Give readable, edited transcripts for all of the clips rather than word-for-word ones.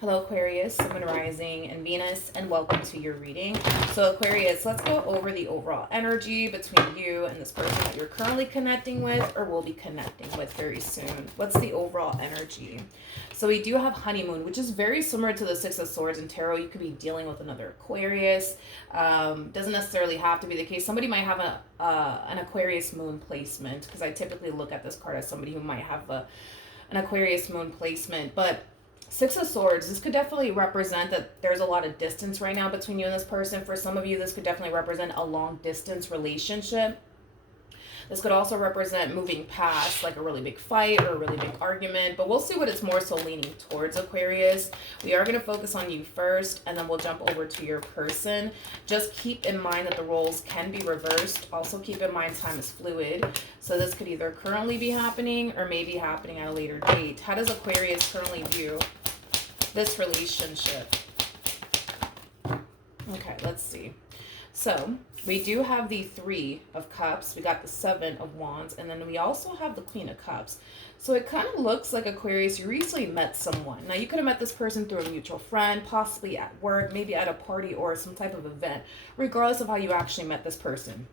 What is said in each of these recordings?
Hello Aquarius, Sun, Rising, and Venus, and welcome to your reading. So Aquarius, let's go over the overall energy between you and this person that you're currently connecting with or will be connecting with very soon. What's the overall energy? So we do have honeymoon, which is very similar to the Six of Swords in tarot. You could be dealing with another Aquarius. Doesn't necessarily have to be the case. Somebody might have an Aquarius moon placement, because I typically look at this card as somebody who might have an Aquarius moon placement, but Six of Swords, this could definitely represent that there's a lot of distance right now between you and this person. For some of you, this could definitely represent a long distance relationship. This could also represent moving past like a really big fight or a really big argument, but we'll see what it's more so leaning towards, Aquarius. We are going to focus on you first, and then we'll jump over to your person. Just keep in mind that the roles can be reversed. Also keep in mind time is fluid. So this could either currently be happening or maybe happening at a later date. How does Aquarius currently view this relationship? Okay, let's see. So we do have the Three of Cups, we got the Seven of Wands, and then we also have the Queen of Cups. So it kind of looks like, Aquarius, you recently met someone. Now you could have met this person through a mutual friend, possibly at work, maybe at a party or some type of event, regardless of how you actually met this person.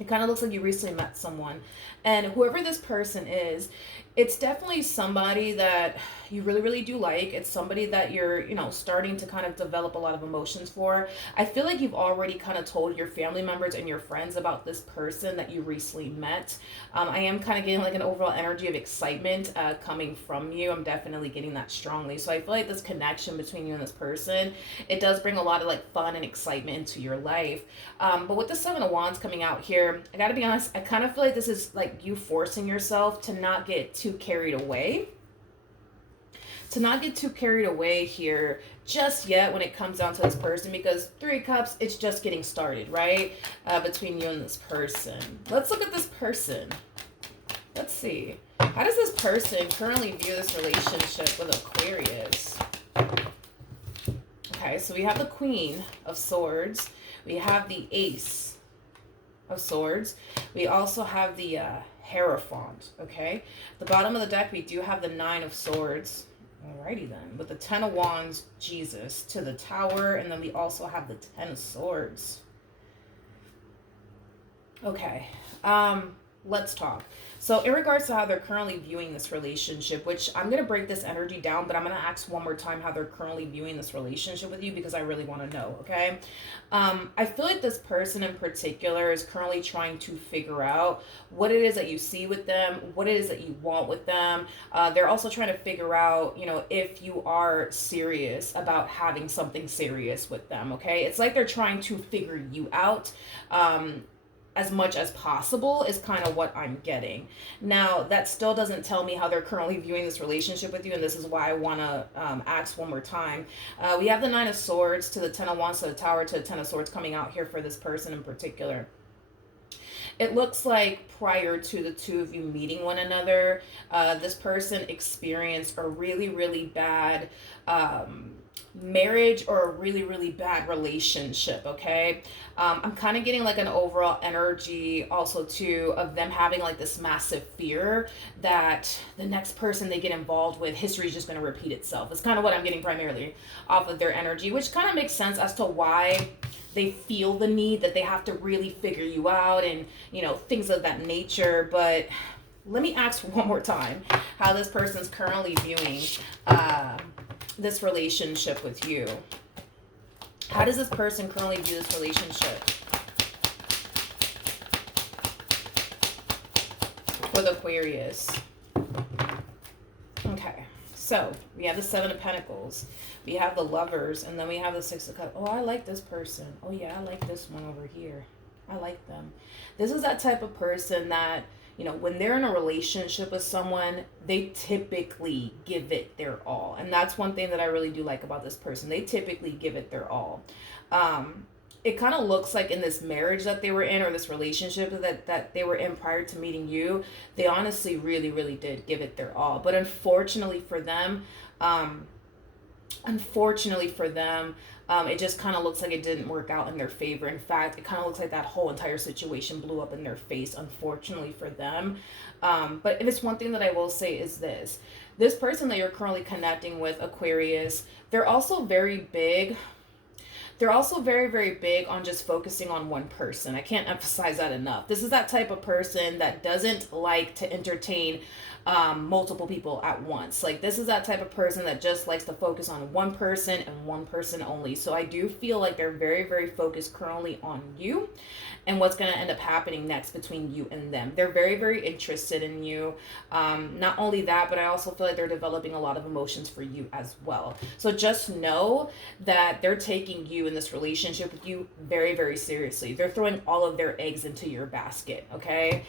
It kind of looks like you recently met someone, and whoever this person is, it's definitely somebody that you really, really do like. It's somebody that you're, starting to kind of develop a lot of emotions for. I feel like you've already kind of told your family members and your friends about this person that you recently met. I am kind of getting like an overall energy of excitement coming from you. I'm definitely getting that strongly. So I feel like this connection between you and this person, it does bring a lot of like fun and excitement into your life. But with the Seven of Wands coming out here, I gotta be honest, I kind of feel like this is like you forcing yourself to not get too carried away. To not get too carried away here just yet when it comes down to this person, because Three of Cups, it's just getting started, right? Between you and this person. Let's look at this person. Let's see. How does this person currently view this relationship with Aquarius? Okay, so we have the Queen of Swords. We have the Ace of Swords. We also have the Hierophant, okay? The bottom of the deck, we do have the Nine of Swords. Alrighty then. With the Ten of Wands, Jesus, to the Tower, and then we also have the Ten of Swords. Okay, let's talk. So in regards to how they're currently viewing this relationship, which I'm going to break this energy down, but I'm going to ask one more time how they're currently viewing this relationship with you, because I really want to know, okay? I feel like this person in particular is currently trying to figure out what it is that you see with them, what it is that you want with them. They're also trying to figure out, if you are serious about having something serious with them, okay? It's like they're trying to figure you out. As much as possible is kind of what I'm getting. Now, that still doesn't tell me how they're currently viewing this relationship with you, and this is why I want to ask one more time. We have the Nine of Swords to the Ten of Wands to the Tower to the Ten of Swords coming out here for this person in particular. It looks like prior to the two of you meeting one another, this person experienced a really, really bad marriage or a really, really bad relationship, okay? I'm kind of getting like an overall energy also too of them having like this massive fear that the next person they get involved with, history is just going to repeat itself. It's kind of what I'm getting primarily off of their energy, which kind of makes sense as to why they feel the need that they have to really figure you out and, things of that nature. But let me ask one more time how this person's currently viewing this relationship with you. How does this person currently view this relationship with Aquarius? Okay, so we have the Seven of Pentacles, we have the Lovers, and then we have the Six of Cups. Oh, I like this person. Oh yeah, I like this one over here. I like them. This is that type of person that, when they're in a relationship with someone, they typically give it their all. And that's one thing that I really do like about this person. They typically give it their all. It kind of looks like in this marriage that they were in, or this relationship that they were in prior to meeting you, they honestly really, really did give it their all. But unfortunately for them, Unfortunately for them, it just kind of looks like it didn't work out in their favor. In fact, it kind of looks like that whole entire situation blew up in their face, unfortunately for them. But if it's one thing that I will say is this person that you're currently connecting with, Aquarius, they're also very big. They're also very, very big on just focusing on one person. I can't emphasize that enough. This is that type of person that doesn't like to entertain multiple people at once. Like, this is that type of person that just likes to focus on one person and one person only. So I do feel like they're very, very focused currently on you and what's going to end up happening next between you and them. They're very, very interested in you. Not only that, but I also feel like they're developing a lot of emotions for you as well. So just know that they're taking you in this relationship with you very, very seriously. They're throwing all of their eggs into your basket, okay?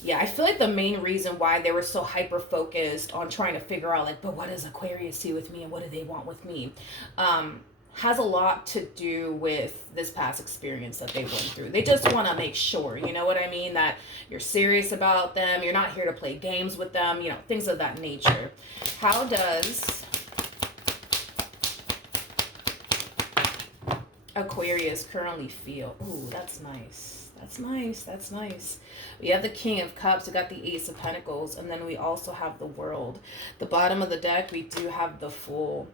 Yeah, I feel like the main reason why they were so hyper focused on trying to figure out, like, but what does Aquarius see with me and what do they want with me, has a lot to do with this past experience that they went through. They just want to make sure, you know what I mean, that you're serious about them. You're not here to play games with them, you know, things of that nature. How does Aquarius currently feel? Ooh, that's nice. That's nice. That's nice. We have the King of Cups. We got the Ace of Pentacles. And then we also have the World. The bottom of the deck, we do have the Fool.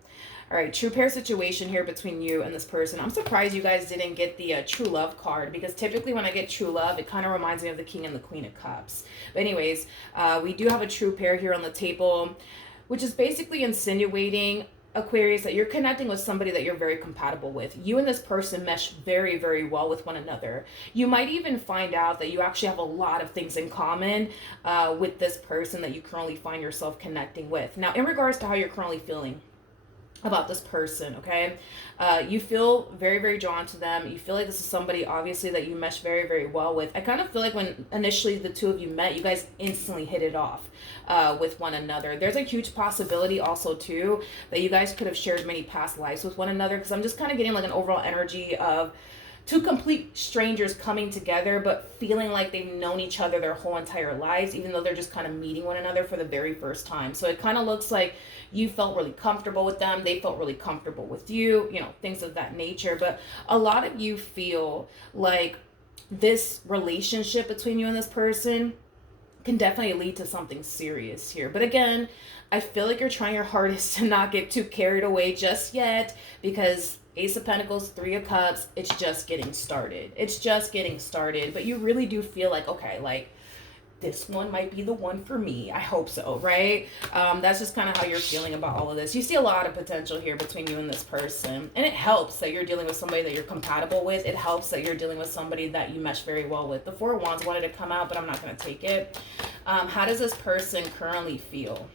All right, true pair situation here between you and this person. I'm surprised you guys didn't get the true love card, because typically when I get true love, it kind of reminds me of the King and the Queen of Cups. But anyways, we do have a true pair here on the table, which is basically insinuating, Aquarius, that you're connecting with somebody that you're very compatible with. You and this person mesh very, very well with one another. You might even find out that you actually have a lot of things in common with this person that you currently find yourself connecting with. Now, in regards to how you're currently feeling about this person, okay, you feel very, very drawn to them. You feel like this is somebody obviously that you mesh very, very well with. I kind of feel like when initially the two of you met, you guys instantly hit it off with one another. There's a huge possibility also too that you guys could have shared many past lives with one another, because I'm just kind of getting like an overall energy of two complete strangers coming together, but feeling like they've known each other their whole entire lives, even though they're just kind of meeting one another for the very first time. So it kind of looks like you felt really comfortable with them. They felt really comfortable with you, you know, things of that nature. But a lot of you feel like this relationship between you and this person can definitely lead to something serious here. But again, I feel like you're trying your hardest to not get too carried away just yet, because Ace of Pentacles, Three of Cups, it's just getting started. It's just getting started. But you really do feel like, okay, like, this one might be the one for me. I hope so, right? That's just kind of how you're feeling about all of this. You see a lot of potential here between you and this person. And it helps that you're dealing with somebody that you're compatible with. It helps that you're dealing with somebody that you mesh very well with. The Four of Wands wanted to come out, but I'm not going to take it. How does this person currently feel?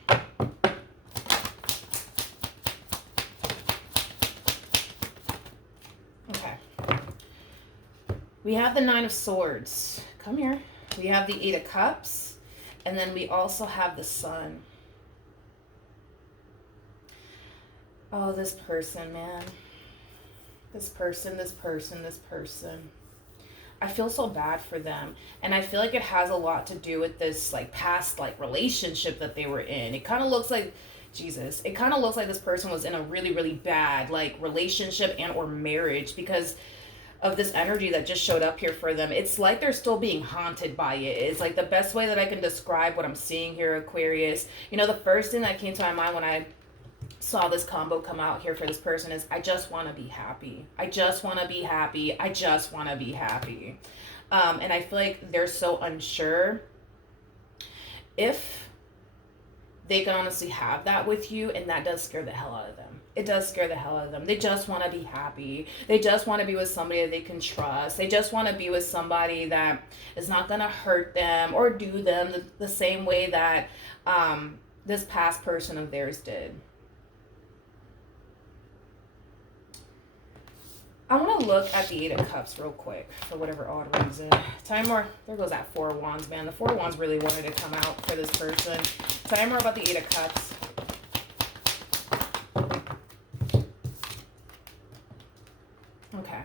We have the Nine of Swords. Come here. We have the Eight of Cups. And then we also have the Sun. Oh, this person, man. This person. I feel so bad for them. And I feel like it has a lot to do with this, like, past, like, relationship that they were in. It kind of looks like, Jesus, it kind of looks like this person was in a really, really bad, like, relationship and or marriage, because of this energy that just showed up here for them. It's like they're still being haunted by it. It's like the best way that I can describe what I'm seeing here, Aquarius. You know, the first thing that came to my mind when I saw this combo come out here for this person is, I just want to be happy. I just want to be happy. I just want to be happy. And I feel like they're so unsure if they can honestly have that with you, and that does scare the hell out of them. It does scare the hell out of them. They just want to be happy. They just want to be with somebody that they can trust. They just want to be with somebody that is not going to hurt them or do them the same way that this past person of theirs did. I want to look at the Eight of Cups real quick for whatever odd reason. Tell me more. There goes that Four of Wands, man. The Four of Wands really wanted to come out for this person. Tell me more about the Eight of Cups. Okay.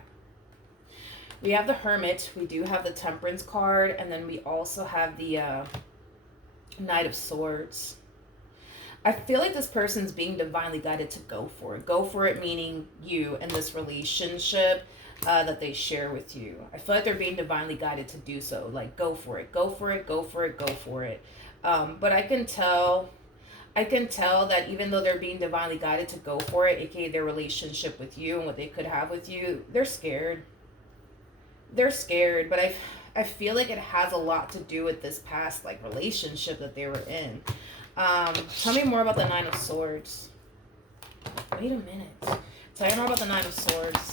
We have the Hermit. We do have the Temperance card. And then we also have the Knight of Swords. I feel like this person's being divinely guided to go for it. Go for it, meaning you and this relationship that they share with you. I feel like they're being divinely guided to do so. Like, go for it, go for it, go for it, go for it. But I can tell that even though they're being divinely guided to go for it, aka their relationship with you and what they could have with you, they're scared. They're scared, but I feel like it has a lot to do with this past like relationship that they were in. Tell me more about the Nine of Swords. Wait a minute. Tell me more about the Nine of Swords.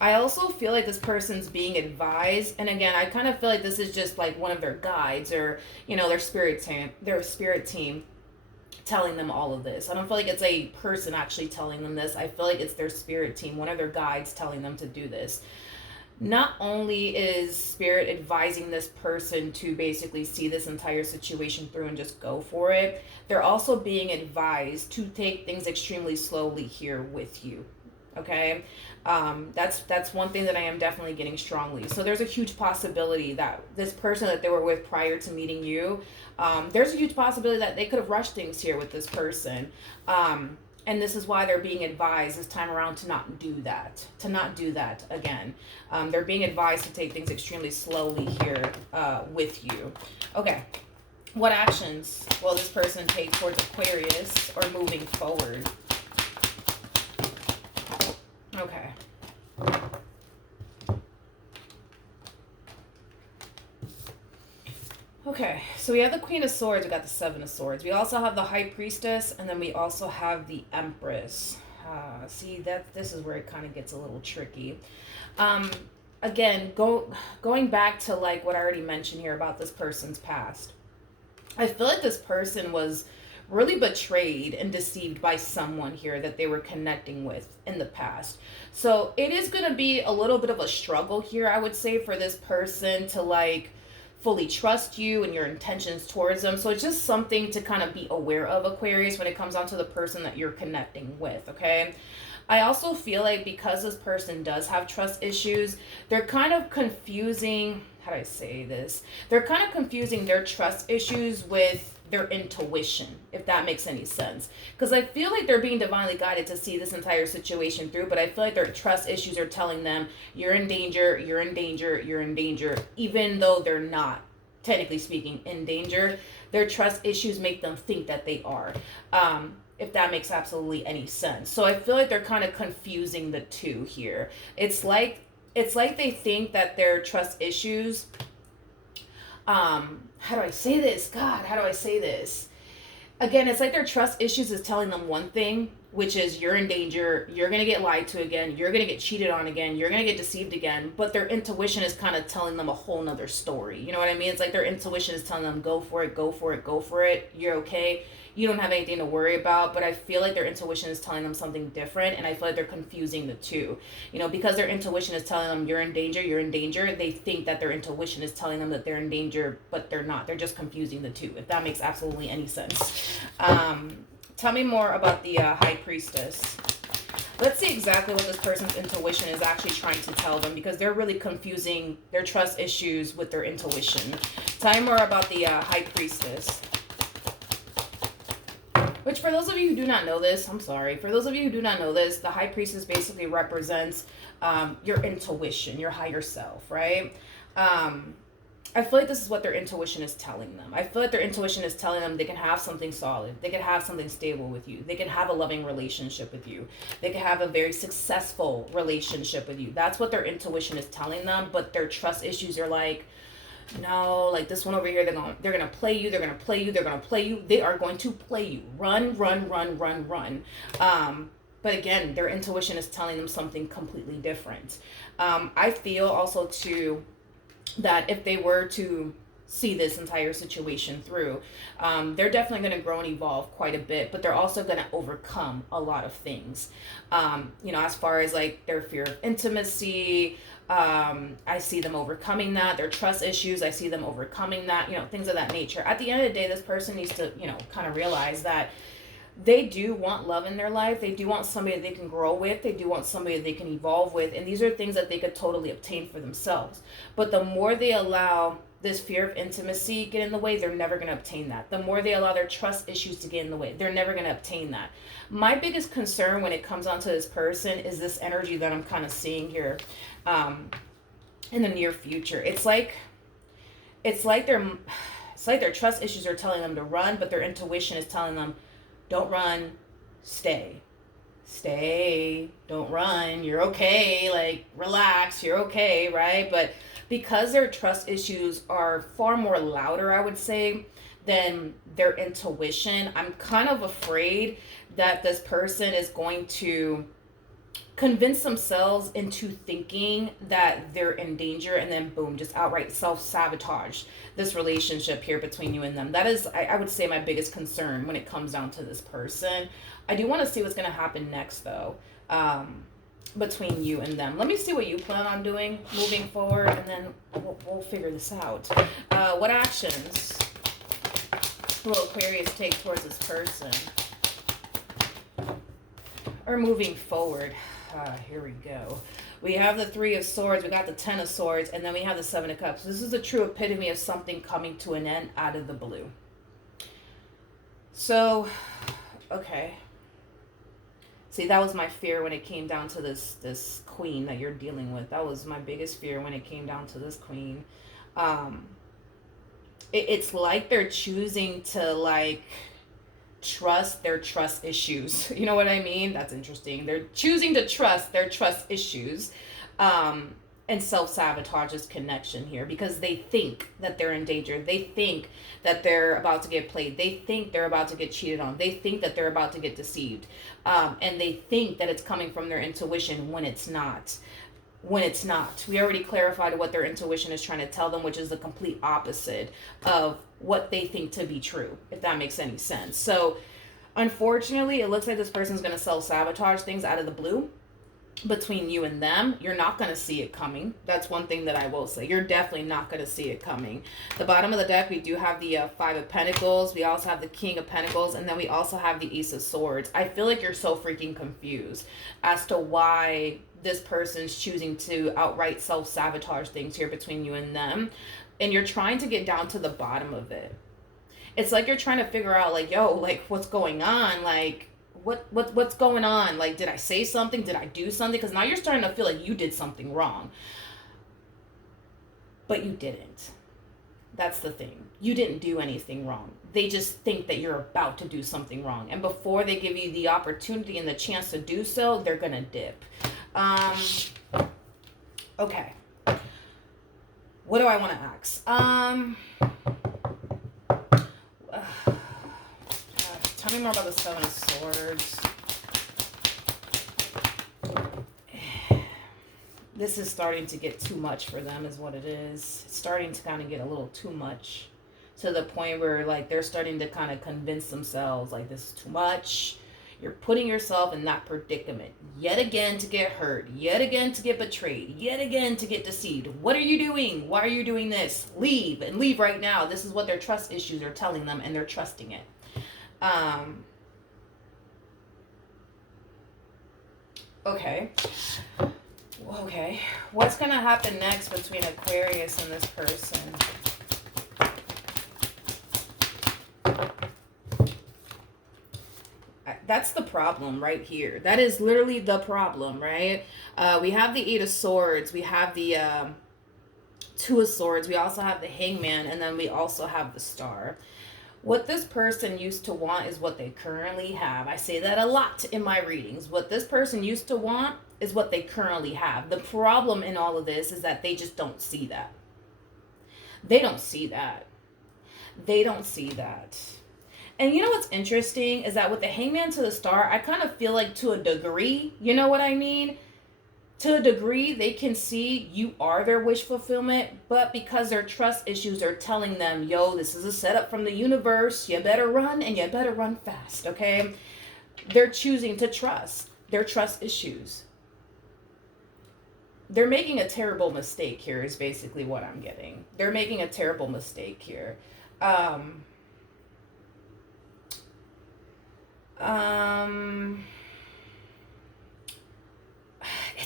I also feel like this person's being advised, and again, I kind of feel like this is just like one of their guides or, you know, their spirit team telling them all of this. I don't feel like it's a person actually telling them this. I feel like it's their spirit team, one of their guides telling them to do this. Not only is spirit advising this person to basically see this entire situation through and just go for it, they're also being advised to take things extremely slowly here with you. Okay, that's one thing that I am definitely getting strongly. So there's a huge possibility that this person that they were with prior to meeting you, there's a huge possibility that they could have rushed things here with this person. And this is why they're being advised this time around to not do that again. They're being advised to take things extremely slowly here with you. Okay, what actions will this person take towards Aquarius or moving forward? Okay. Okay, so we have the Queen of Swords, we got the Seven of Swords. We also have the High Priestess, and then we also have the Empress. See, this is where it kind of gets a little tricky. Again, going back to like what I already mentioned here about this person's past. I feel like this person was really betrayed and deceived by someone here that they were connecting with in the past. So it is going to be a little bit of a struggle here, I would say, for this person to like fully trust you and your intentions towards them. So it's just something to kind of be aware of, Aquarius, when it comes down to the person that you're connecting with, okay? I also feel like because this person does have trust issues, they're kind of confusing, how do I say this? They're kind of confusing their trust issues with their intuition, if that makes any sense. Because I feel like they're being divinely guided to see this entire situation through, but I feel like their trust issues are telling them, you're in danger, you're in danger, you're in danger, even though they're not, technically speaking, in danger. Their trust issues make them think that they are. If that makes absolutely any sense. So I feel like they're kind of confusing the two here. It's like they think that their trust issues, how do I say this? God, how do I say this? Again, it's like their trust issues is telling them one thing, which is you're in danger, you're going to get lied to again, you're going to get cheated on again, you're going to get deceived again, but their intuition is kind of telling them a whole nother story. You know what I mean? It's like their intuition is telling them, go for it, go for it, go for it, you're okay, you don't have anything to worry about, but I feel like their intuition is telling them something different, and I feel like they're confusing the two. You know, because their intuition is telling them you're in danger, they think that their intuition is telling them that they're in danger, but they're not. They're just confusing the two, if that makes absolutely any sense. Tell me more about the High Priestess. Let's see exactly what this person's intuition is actually trying to tell them, because they're really confusing their trust issues with their intuition. Tell me more about the High Priestess. Which, for those of you who do not know this, I'm sorry. For those of you who do not know this, the High Priestess basically represents your intuition, your higher self, right? I feel like this is what their intuition is telling them. I feel like their intuition is telling them they can have something solid. They can have something stable with you. They can have a loving relationship with you. They can have a very successful relationship with you. That's what their intuition is telling them. But their trust issues are like, no, like this one over here, they're gonna play you, they're gonna play you, they're gonna play you, they are going to play you. Run. But again, their intuition is telling them something completely different. I feel also too that if they were to see this entire situation through, they're definitely going to grow and evolve quite a bit, but they're also going to overcome a lot of things. You know, as far as like their fear of intimacy, I see them overcoming that. Their trust issues, I see them overcoming that, you know, things of that nature. At the end of the day, this person needs to, you know, kind of realize that they do want love in their life. They do want somebody that they can grow with. They do want somebody that they can evolve with. And these are things that they could totally obtain for themselves. But the more they allow this fear of intimacy get in the way, they're never going to obtain that. The more they allow their trust issues to get in the way, they're never going to obtain that. My biggest concern when it comes down to this person is this energy that I'm kind of seeing here in the near future. It's like their trust issues are telling them to run, but their intuition is telling them, don't run, stay. Stay, don't run, you're okay, like relax, you're okay, right? But because their trust issues are far more louder, I would say, than their intuition, I'm kind of afraid that this person is going to convince themselves into thinking that they're in danger, and then boom, just outright self-sabotage this relationship here between you and them. That is, I would say, my biggest concern when it comes down to this person. I do want to see what's going to happen next, though, between you and them. Let me see what you plan on doing moving forward, and then we'll figure this out. What actions will Aquarius take towards this person? Or moving forward. Here we go. We have the Three of Swords, we got the Ten of Swords, and then we have the Seven of Cups. This is a true epitome of something coming to an end out of the blue. So, okay. See, that was my fear when it came down to this queen that you're dealing with. That was my biggest fear when it came down to this queen. It's like they're choosing to, like, trust their trust issues. You know what I mean? That's interesting. They're choosing to trust their trust issues and self-sabotage this connection here because they think that they're in danger. They think that they're about to get played. They think they're about to get cheated on. They think that they're about to get deceived. And they think that it's coming from their intuition when it's not. When it's not. We already clarified what their intuition is trying to tell them, which is the complete opposite of what they think to be true, if that makes any sense. So, unfortunately, it looks like this person's going to self-sabotage things out of the blue between you and them. You're not going to see it coming. That's one thing that I will say. You're definitely not going to see it coming. The bottom of the deck, we do have the Five of Pentacles. We also have the King of Pentacles. And then we also have the Ace of Swords. I feel like you're so freaking confused as to why this person's choosing to outright self-sabotage things here between you and them. And you're trying to get down to the bottom of it. It's like you're trying to figure out, like, yo, like, what's going on? Like, what's going on? Like, did I say something? Did I do something? Because now you're starting to feel like you did something wrong. But you didn't. That's the thing. You didn't do anything wrong. They just think that you're about to do something wrong. And before they give you the opportunity and the chance to do so, they're going to dip. Okay. What do I want to ask? Tell me more about the Seven of Swords. This is starting to get too much for them is what it is. It's starting to kind of get a little too much to the point where, like, they're starting to kind of convince themselves, like, this is too much. You're putting yourself in that predicament yet again to get hurt, yet again to get betrayed, yet again to get deceived. What are you doing? Why are you doing this? Leave, and leave right now. This is what their trust issues are telling them, and they're trusting it. Okay. Okay. What's going to happen next between Aquarius and this person? That's the problem right here. That is literally the problem, right? We have the Eight of Swords. We have the Two of Swords. We also have the Hangman. And then we also have the Star. What this person used to want is what they currently have. I say that a lot in my readings. What this person used to want is what they currently have. The problem in all of this is that they just don't see that. They don't see that. They don't see that. And you know what's interesting is that with the Hangman to the Star, I kind of feel like to a degree, you know what I mean? To a degree, they can see you are their wish fulfillment, but because their trust issues are telling them, yo, this is a setup from the universe, you better run and you better run fast, okay? They're choosing to trust their trust issues. They're making a terrible mistake here is basically what I'm getting. They're making a terrible mistake here.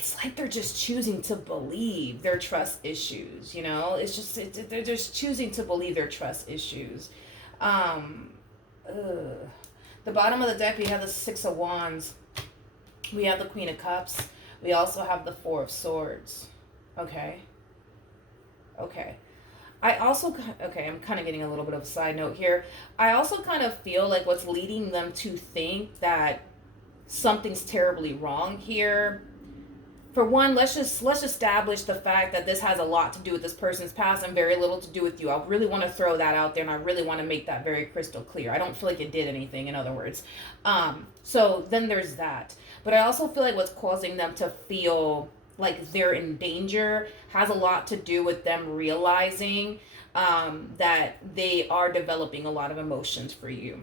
it's like they're just choosing to believe their trust issues, you know? They're just choosing to believe their trust issues. Um, ugh. The bottom of the deck, we have the Six of Wands. We have the Queen of Cups. We also have the Four of Swords. Okay. Okay. I'm kind of getting a little bit of a side note here. I also kind of feel like what's leading them to think that something's terribly wrong here. For one, let's just establish the fact that this has a lot to do with this person's past and very little to do with you. I really want to throw that out there, and I really want to make that very crystal clear. I don't feel like it did anything, in other words. So then there's that. But I also feel like what's causing them to feel like they're in danger has a lot to do with them realizing that they are developing a lot of emotions for you.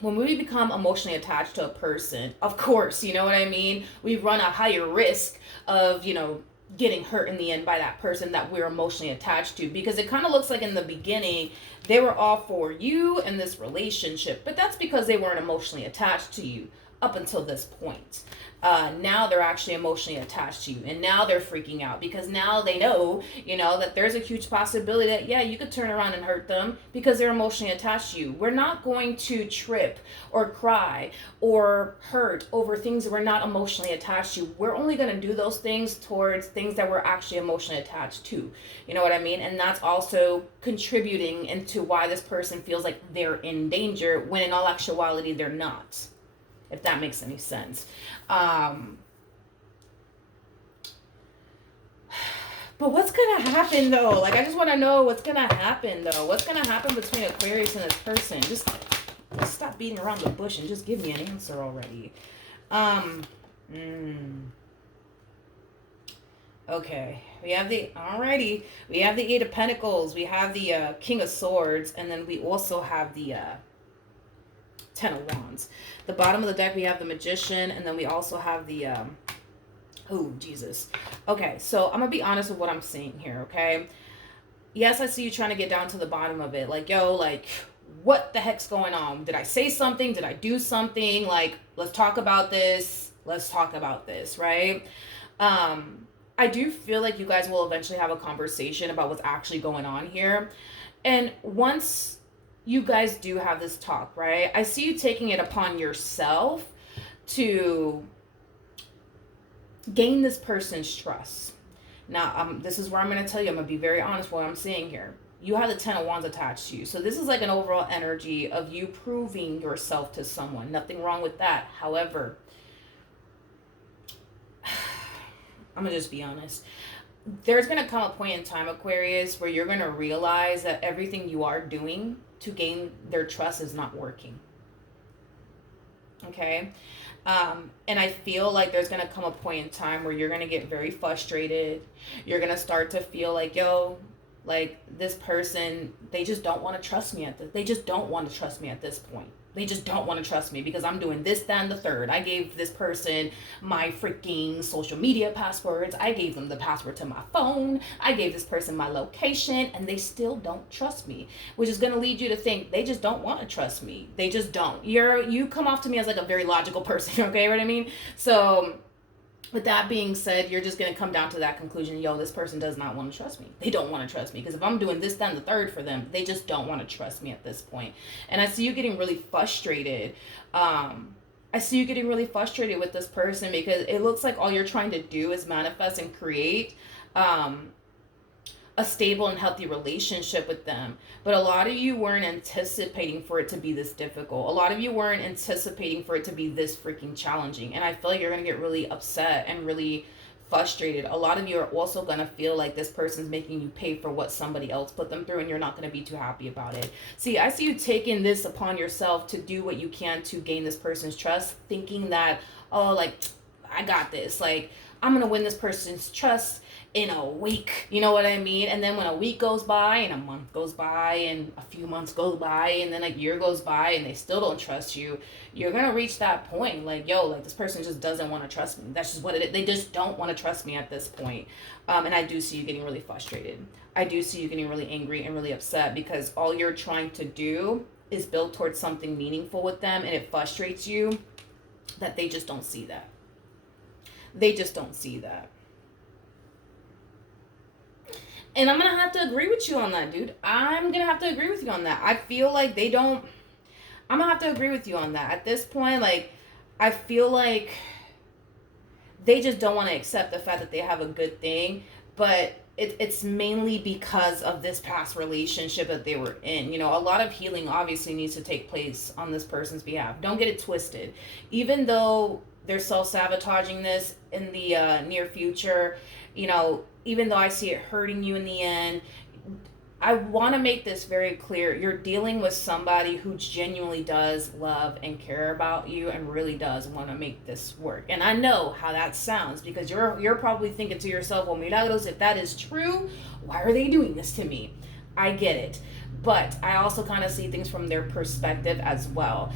When we become emotionally attached to a person, of course, you know what I mean? We run a higher risk of, getting hurt in the end by that person that we're emotionally attached to, because it kind of looks like in the beginning they were all for you in this relationship, but that's because they weren't emotionally attached to you up until this point. Now they're actually emotionally attached to you, and now they're freaking out because now they know, that there's a huge possibility that, yeah, you could turn around and hurt them because they're emotionally attached to you. We're not going to trip or cry or hurt over things that we're not emotionally attached to. We're only going to do those things towards things that we're actually emotionally attached to. You know what I mean? And that's also contributing into why this person feels like they're in danger when in all actuality they're not. If that makes any sense. But what's going to happen, though? Like, I just want to know what's going to happen, though. What's going to happen between Aquarius and this person? Just stop beating around the bush and just give me an answer already. Okay. We have the Eight of Pentacles. We have the King of Swords. And then we also have the Ten of Wands. The bottom of the deck, we have the Magician, and then we also have the oh Jesus. Okay, so I'm gonna be honest with what I'm seeing here. Okay, yes, I see you trying to get down to the bottom of it. Like, yo, like, what the heck's going on? Did I say something? Did I do something? Like, let's talk about this. Let's talk about this, right? I do feel like you guys will eventually have a conversation about what's actually going on here, and once you guys do have this talk, right? I see you taking it upon yourself to gain this person's trust. Now, this is where I'm going to tell you, I'm going to be very honest with what I'm saying here. You have the Ten of Wands attached to you. So this is like an overall energy of you proving yourself to someone. Nothing wrong with that. However, I'm going to just be honest. There's going to come a point in time, Aquarius, where you're going to realize that everything you are doing to gain their trust is not working. Okay? And I feel like there's going to come a point in time where you're going to get very frustrated. You're going to start to feel like, yo, like, this person, they just don't want to trust me they just don't want to trust me at this point. They just don't want to trust me because I'm doing this, that, and the third. I gave this person my freaking social media passwords. I gave them the password to my phone. I gave this person my location, and they still don't trust me, which is going to lead you to think they just don't want to trust me. They just don't. You come off to me as like a very logical person, okay? What I mean? So with that being said, you're just going to come down to that conclusion. Yo, this person does not want to trust me. They don't want to trust me. Because if I'm doing this, then the third for them, they just don't want to trust me at this point. And I see you getting really frustrated. I see you getting really frustrated with this person because it looks like all you're trying to do is manifest and create a stable and healthy relationship with them. But a lot of you weren't anticipating for it to be this difficult. A lot of you weren't anticipating for it to be this freaking challenging. And I feel like you're going to get really upset and really frustrated. A lot of you are also going to feel like this person's making you pay for what somebody else put them through, and you're not going to be too happy about it. See, I see you taking this upon yourself to do what you can to gain this person's trust, thinking that, oh, like, I got this. Like, I'm going to win this person's trust in a week, you know what I mean? And then when a week goes by and a month goes by and a few months goes by and then a year goes by and they still don't trust you, you're going to reach that point like, yo, like, this person just doesn't want to trust me. That's just what it is. They just don't want to trust me at this point. And I do see you getting really frustrated. I do see you getting really angry and really upset because all you're trying to do is build towards something meaningful with them, and it frustrates you that they just don't see that. They just don't see that. And I'm gonna have to agree with you on that, dude. I'm gonna have to agree with you on that. I feel like they don't. I'm gonna have to agree with you on that. At this point, like, I feel like they just don't want to accept the fact that they have a good thing, but it's mainly because of this past relationship that they were in. You know, a lot of healing obviously needs to take place on this person's behalf. Don't get it twisted. Even though they're self-sabotaging this in the near future, you know, even though I see it hurting you in the end, I want to make this very clear. You're dealing with somebody who genuinely does love and care about you and really does want to make this work. And I know how that sounds because you're probably thinking to yourself, well, Milagros, if that is true, why are they doing this to me? I get it. But I also kind of see things from their perspective as well.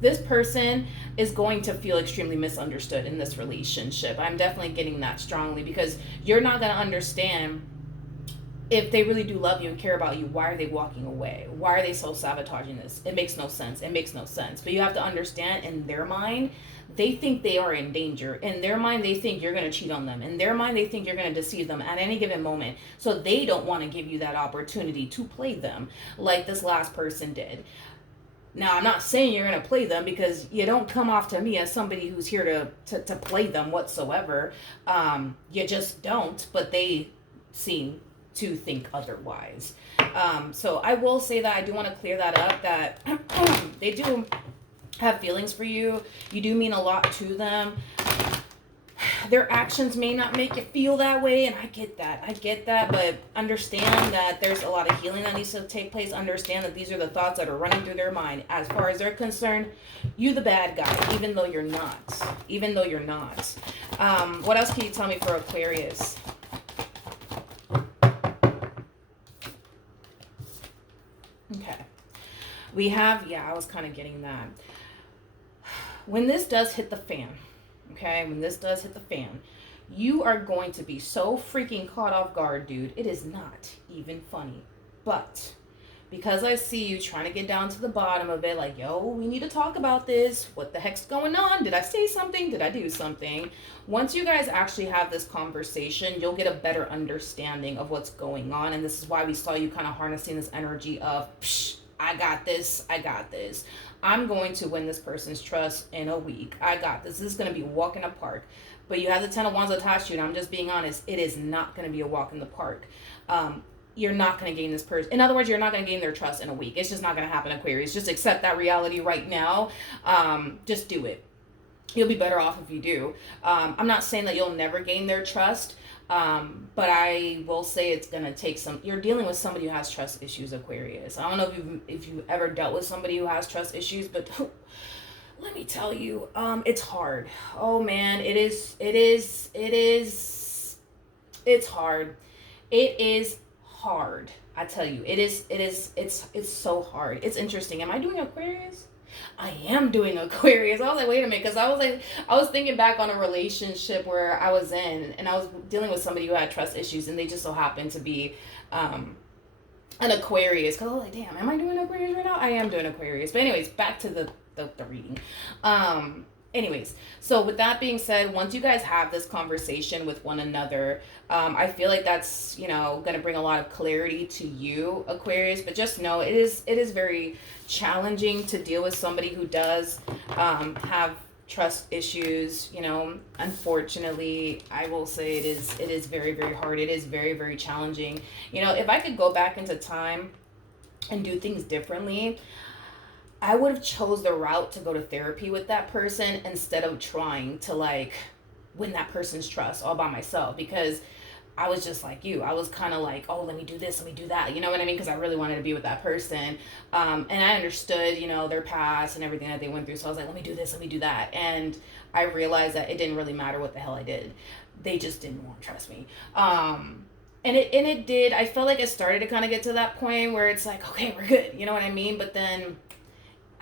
This person is going to feel extremely misunderstood in this relationship. I'm definitely getting that strongly because you're not going to understand if they really do love you and care about you. Why are they walking away? Why are they self-sabotaging this? It makes no sense. It makes no sense. But you have to understand, in their mind, they think they are in danger. In their mind, they think you're going to cheat on them. In their mind, they think you're going to deceive them at any given moment. So they don't want to give you that opportunity to play them like this last person did. Now, I'm not saying you're going to play them because you don't come off to me as somebody who's here to play them whatsoever. You just don't, but they seem to think otherwise. So I will say that I do want to clear that up, that they do have feelings for you. You do mean a lot to them. Their actions may not make you feel that way, and I get that, but understand that there's a lot of healing that needs to take place. Understand that these are the thoughts that are running through their mind. As far as they're concerned, you the bad guy, even though you're not. What else can you tell me for Aquarius? Okay. We have, I was kind of getting that. When this does hit the fan, you are going to be so freaking caught off guard, dude. It is not even funny. But because I see you trying to get down to the bottom of it, like, yo, we need to talk about this. What the heck's going on? Did I say something? Did I do something? Once you guys actually have this conversation, you'll get a better understanding of what's going on. And this is why we saw you kind of harnessing this energy of, psh, I got this. I'm going to win this person's trust in a week. I got this. This is going to be a walk in the park. But you have the 10 of Wands attached to you, and I'm just being honest, it is not going to be a walk in the park. You're not going to gain this person. In other words, you're not going to gain their trust in a week. It's just not going to happen, Aquarius. Just accept that reality right now. Just do it. You'll be better off if you do. I'm not saying that you'll never gain their trust. But I will say it's going to take some. You're dealing with somebody who has trust issues, Aquarius. I don't know if you've ever dealt with somebody who has trust issues, but let me tell you, it's hard. Oh man, it's hard. It is hard. I tell you, it's so hard. It's interesting. Am I doing Aquarius? I am doing Aquarius. I was like, wait a minute, because I was thinking back on a relationship where I was in, and I was dealing with somebody who had trust issues, and they just so happened to be an Aquarius. Because I was like, damn, am I doing Aquarius right now? I am doing Aquarius. But anyways, back to the reading. Anyways, so with that being said, once you guys have this conversation with one another, I feel like that's, going to bring a lot of clarity to you, Aquarius. But just know it is very challenging to deal with somebody who does have trust issues. Unfortunately, I will say it is very, very hard. It is very, very challenging. If I could go back into time and do things differently, I would have chose the route to go to therapy with that person instead of trying to win that person's trust all by myself, because I was just like you. I was kind of like, oh, let me do this, let me do that. You know what I mean? Because I really wanted to be with that person. And I understood, their past and everything that they went through. So I was like, let me do this, let me do that. And I realized that it didn't really matter what the hell I did. They just didn't want to trust me. And it did. I felt like it started to kind of get to that point where it's like, okay, we're good. You know what I mean? But then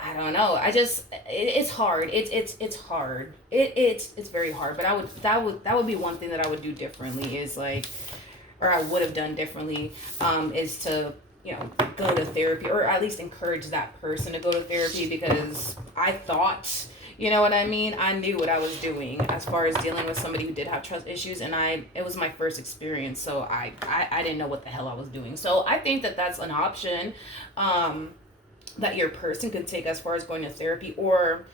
I don't know. It's hard. It's hard. It's very hard. But that would be one thing that I would do differently or I would have done differently, is to, go to therapy, or at least encourage that person to go to therapy, because I thought, You know what I mean? I knew what I was doing as far as dealing with somebody who did have trust issues, and it was my first experience, so I didn't know what the hell I was doing. So I think that that's an option, that your person could take as far as going to therapy, or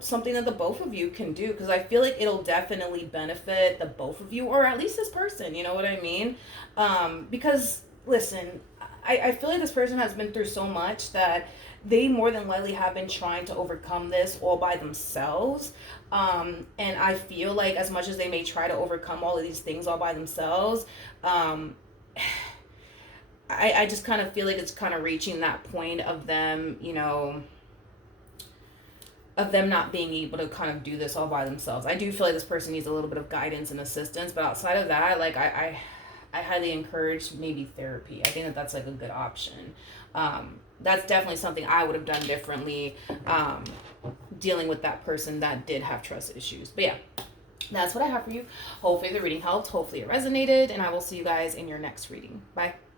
something that the both of you can do, because I feel like it'll definitely benefit the both of you, or at least this person. You know what I mean? Because listen, I feel like this person has been through so much that they more than likely have been trying to overcome this all by themselves. And I feel like as much as they may try to overcome all of these things all by themselves, um, I just kind of feel like it's kind of reaching that point of them, of them not being able to kind of do this all by themselves. I do feel like this person needs a little bit of guidance and assistance, but outside of that, like I highly encourage maybe therapy. I think that that's like a good option. That's definitely something I would have done differently, dealing with that person that did have trust issues. But yeah, that's what I have for you. Hopefully the reading helped. Hopefully it resonated, and I will see you guys in your next reading. Bye.